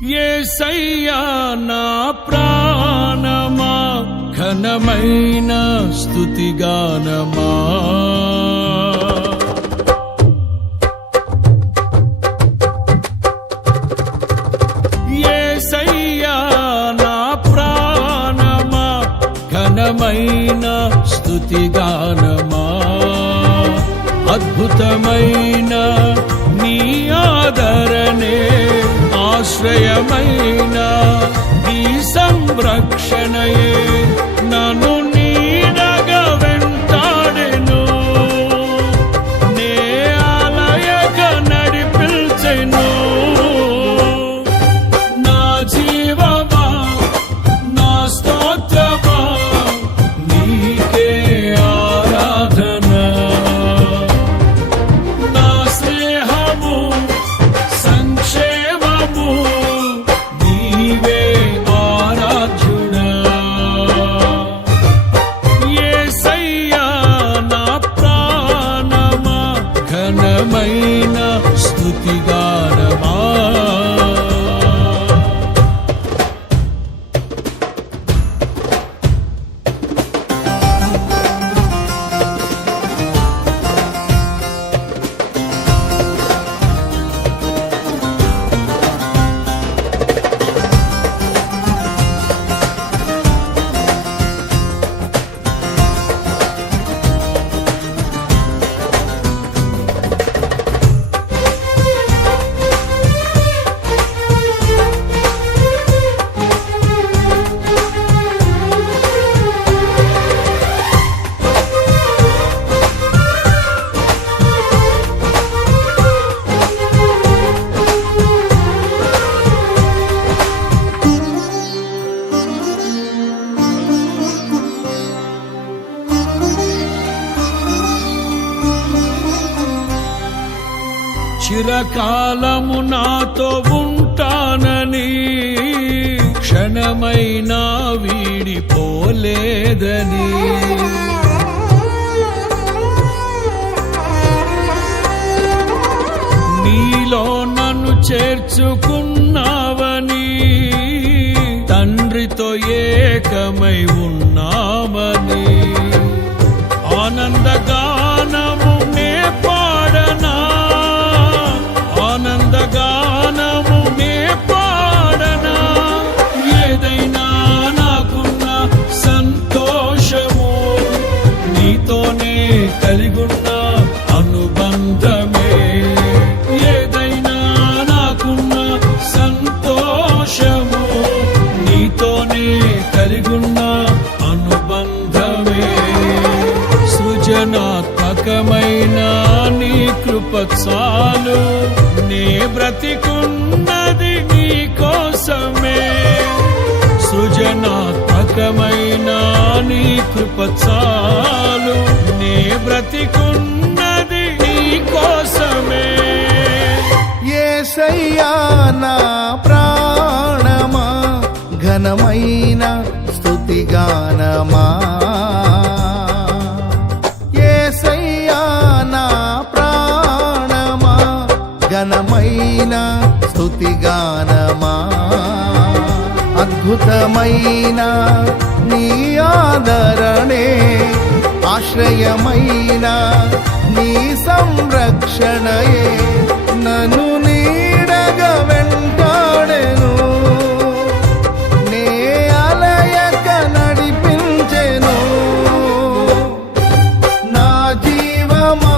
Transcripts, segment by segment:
యేసయ్యా నా ప్రాణమా ఘనమైన స్తుతిగానమా యేసయ్యా నా ప్రాణమా ఘనమైన స్తుతిగానమా అద్భుతమైన నీ ఆదరణే ఆశ్రయమైన నీ సంరక్షణయే నన్ను నీడగా వెంటాడెను నే ఆలయక నడిపించెను నా జీవమా నా స్తోత్రమా నీకే ఆరాధన నా స్నేహము సంక్షేమము నీవే ఆరాధ్యుడా యేసయ్యా నా ప్రాణమా ఘనమైన స్తుతిగానమా చిరకాలము నాతో ఉంటానని క్షణమైనా వీడిపోలేదని నీలో నన్ను చేర్చుకున్నావని తండ్రితో ఏకమై ఉన్నామని ఆనందగానము నే పాడనా ఆనందగానము నే పాడనా ఏదైనా నాకున్న సంతోషము నీతోనే కలిగున్న అనుబంధమే ఏదైనా నాకున్న సంతోషము నీతోనే కలిగున్న అనుబంధమే సృజనాత్మకమైన నీ కృప చాలు నే బ్రతికున్నది నీ కోసమే సృజనాత్మకమైన నీ కృప చాలు నే బ్రతికున్నది నీ కోసమే యేసయ్యా నా ప్రాణమా ఘనమైన స్తుతిగానమా యేసయ్యా నా ప్రాణమా ఘనమైన స్తుతిగానమా అద్భుతమైన నీ ఆదరణే ఆశ్రయమైన నీ సంరక్షణయే నన్ను నీడగా వెంటాడెను నే ఆలయక నడిపించెను నా జీవమా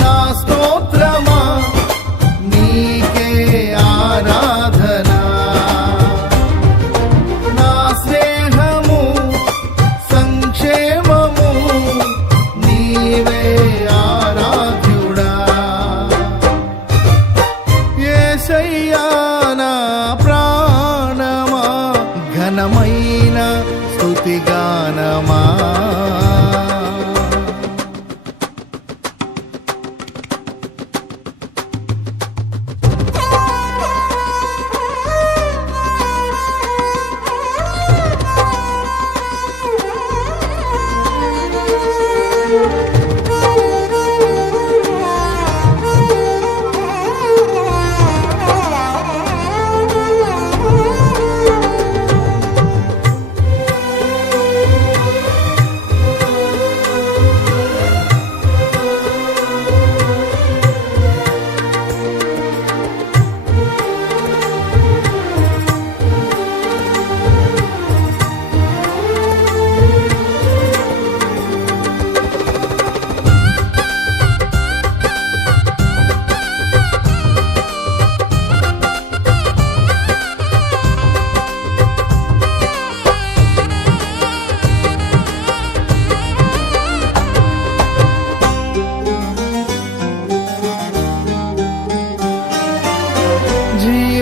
నా స్తోత్రమా నీకే ఆరాధన నా స్నేహము సంక్షేమము నీవే ఆరాధ్యుడా యేసయ్యా నా ప్రాణమా ఘనమైన స్తుతిగానమా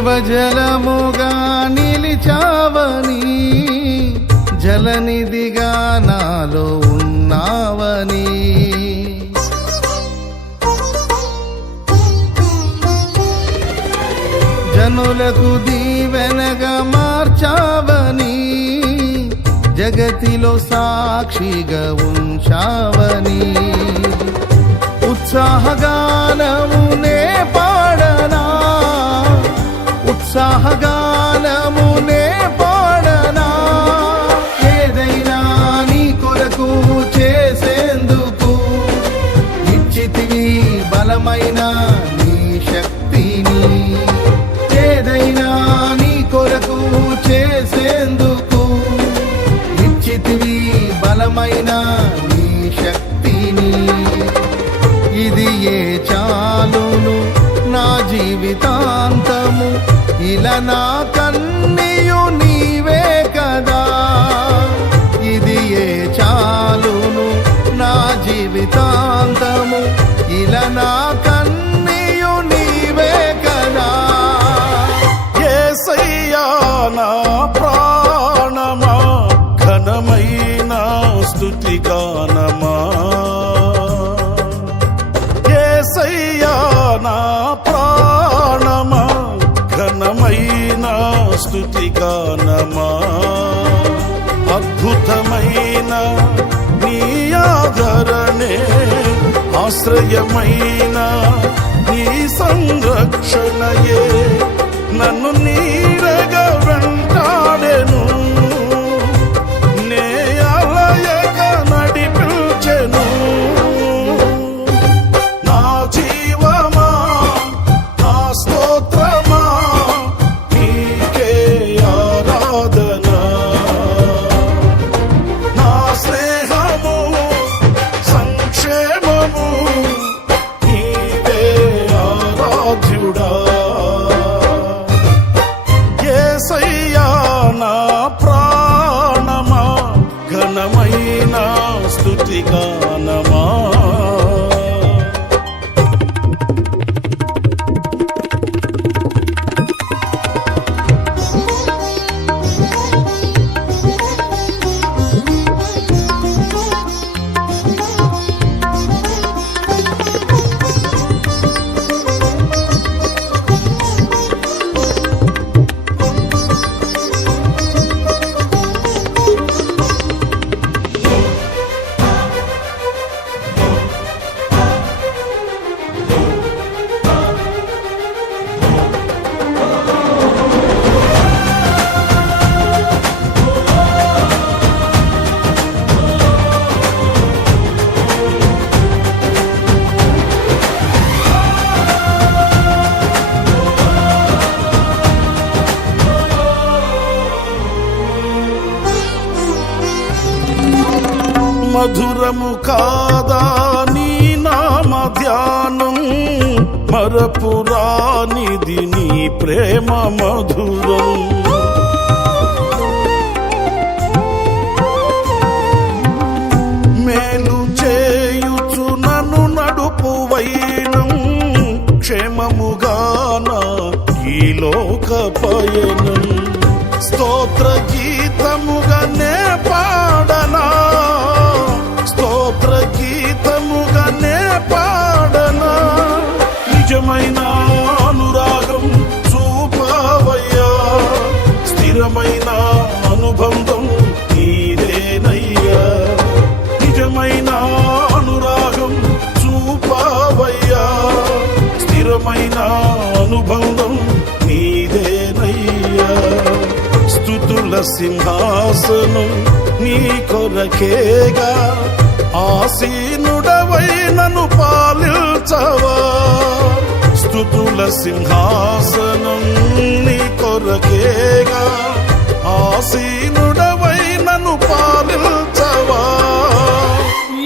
జీవజలముగా నిలిచావని, జలనిధిగా నాలో ఉన్నావని, జనులకు దీవెనగా మార్చావని, జగతిలో సాక్షిగా ఉంచావని, ఉత్సాహగానమునే పాడనా, ఉత్సాహగానమునే పాడనా, ఏదైనా నీ కొరకు చేసేందుకు ఇచ్చితివి బలమైన నీ శక్తిని, ఏదైనా నీ కొరకు చేసేందుకు ఇచ్చితివి బలమైన నీ శక్తిని, ఇది ఏ చాలును నా జీవితాంతము, ఇలా నా కన్నీయు నీవే కదా, ఇది ఏ చాలును నా జీవితాంతము, ఇలా నా కన్నీయు నీవే కదా. యేసయ్యా నా ప్రాణమా, ఘనమైన స్తుతి గానమా, యేసయ్యా నా ప్రాణమా, ఘనమైన స్తుతి గానమా, అద్భుతమైన నీ ఆదరణే, ఆశ్రయమైన నీ సంరక్షణయే నన్ను నీడగా వెంటాడెను, నే అలయక నడిపించెను. నా జీవమా నా స్తోత్రమా నీకే ఆరాధన, నా స్నేహము సంక్షేమము నీవే ఆరాధ్యుడా. యేసయ్యా నా ప్రాణమా, ఘనమైన స్తుతి గానమా. మధురము కాదా నీ నామ ధ్యానం, మరపురానిది నీ ప్రేమ మధురం. మేలు చేయుచు నన్ను నడుపు వైనం, క్షేమముగాన ఈ లోక పయనం, స్తోత్ర గీతముగానే పాడనా, స్తోత్ర గీతముగానే పాడనా, నిజమైన అనురాగం చూపవయ్యా, స్థిరమైన అనుబంధం నీదేనయ్యా, నిజమైన అనురాగం చూపవయ్యా, స్థిరమైన అనుబంధం నీదేనయ్యా. స్తుతుల సింహాసనం నీ కొరకేగా, ఆసీనుడవై నన్ను పాలించవా, స్తుతుల సింహాసనం నీ కొరకేగా, ఆసీనుడవై నన్ను పాలించవా.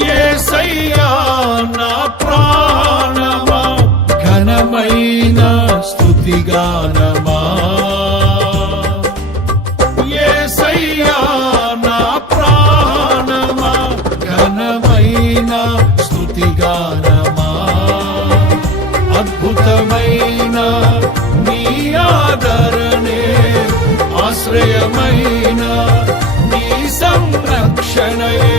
యేసయ్యా నా ప్రాణమా, ఘనమైన స్తుతి గానమా, యేసయ్యా నా ప్రాణమా, ఘనమైన స్తుతి గానమా, అద్భుతమైన నీ ఆదరణ ఘనమైన నీ సంరక్షణయే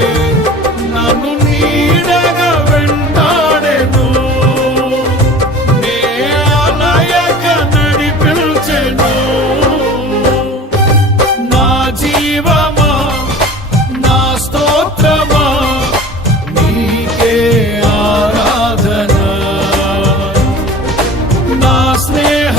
నన్ను నీడగా వెంటాడెను నే అలయక నడిపించెను నా జీవమా నా స్తోత్రమా నీకే ఆరాధన నా స్నేహ